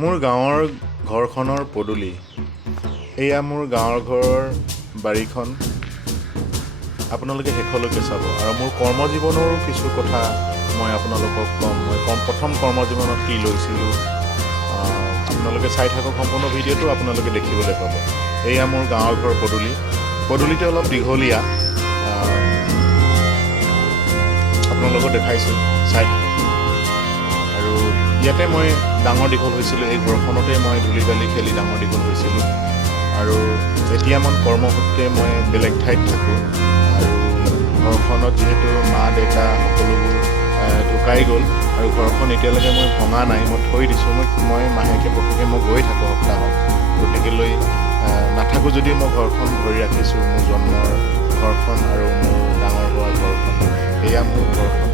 মোৰ গাঁৱৰ ঘৰখনৰ পদূলি। এয়া মোৰ গাঁৱৰ ঘৰৰ বাৰীখন। আপোনালোকে শেষলৈকে চাব আৰু মোৰ কৰ্মজীৱনৰো কিছু কথা মই আপোনালোকক ক'ম। মই প্ৰথম কৰ্মজীৱনত কি লৈছিলোঁ আপোনালোকে চাই থাকক সম্পূৰ্ণ ভিডিঅ'টো আপোনালোকে দেখিবলৈ পাব। এয়া মোৰ গাঁৱৰ ঘৰ পদূলি। পদূলিটো অলপ দীঘলীয়া, আপোনালোকক দেখাইছোঁ, চাই থাকক। আৰু ইয়াতে মই ডাঙৰ দীঘল হৈছিলোঁ। এই ঘৰখনতে মই ধূলি বালি খেলি ডাঙৰ দীঘল হৈছিলোঁ। আৰু এতিয়া মই কৰ্মসূত্ৰে মই বেলেগ ঠাইত থাকোঁ। আৰু ঘৰখনত যিহেতু মা দেউতা সকলোবোৰ ঢুকাই গ'ল আৰু ঘৰখন এতিয়ালৈকে মই ভঙা নাই, মই থৈ দিছোঁ। মই মাহেকে পষেকে মই গৈ থাকোঁ সপ্তাহত। গতিকেলৈ নাথাকোঁ যদিও মই ঘৰখন ধৰি ৰাখিছোঁ, মোৰ জন্মৰ ঘৰখন আৰু মোৰ ডাঙৰ হোৱা ঘৰখন। এয়া মোৰ ঘৰখন,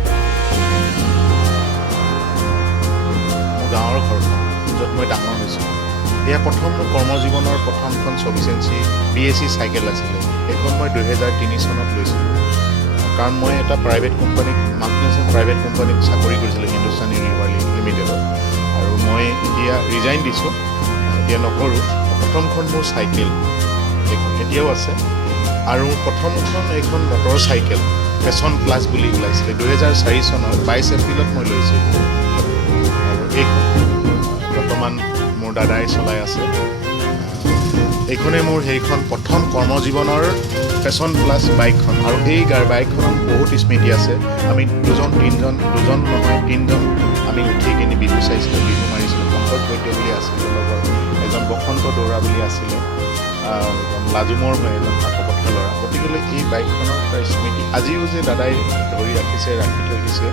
মোৰ গাঁৱৰ ঘৰখন, য'ত মই ডাঙৰ হৈছোঁ। এয়া প্ৰথম মোৰ কৰ্মজীৱনৰ প্ৰথমখন 24 ইঞ্চি BAC চাইকেল আছিলে। এইখন মই 2003 চনত লৈছিলোঁ। কাৰণ মই এটা প্ৰাইভেট কোম্পানীত, মাল্টিনেশ্যনেল প্ৰাইভেট কোম্পানীত চাকৰি কৰিছিলোঁ, হিন্দুস্তান ইউনিলিভাৰ লিমিটেডত। আৰু মই এতিয়া ৰিজাইন দিছোঁ, এতিয়া নকৰোঁ। প্ৰথমখন মোৰ চাইকেল, এইখন এতিয়াও আছে। আৰু প্ৰথমখন এইখন মটৰ চাইকেল ফেশ্বন প্লাছ বুলি ওলাইছিলে 2004 চনৰ 22 এপ্ৰিলত মই লৈছিলোঁ। আৰু এইখন বৰ্তমান মোৰ দাদাই চলাই আছে। এইখনে মোৰ সেইখন প্ৰথম কৰ্মজীৱনৰ ফেশ্বন প্লাছ বাইকখন। আৰু এই বাইকখনত বহুত স্মৃতি আছে। আমি দুজন নহয় তিনিজন আমি উঠি কিনি বিহু চাইছিলোঁ, বিহু মাৰিছিলোঁ। পংকজ বৈদ্য বুলি আছিলে লগৰ, এজন বসন্ত দৌৰা বুলি আছিলে, লাজুমৰ হয়, এজন কাকপথাৰ ল'ৰা। গতিকেলৈ এই বাইকখনৰ এটা স্মৃতি আজিও যে দাদাই ধৰি ৰাখি থৈ দিছে,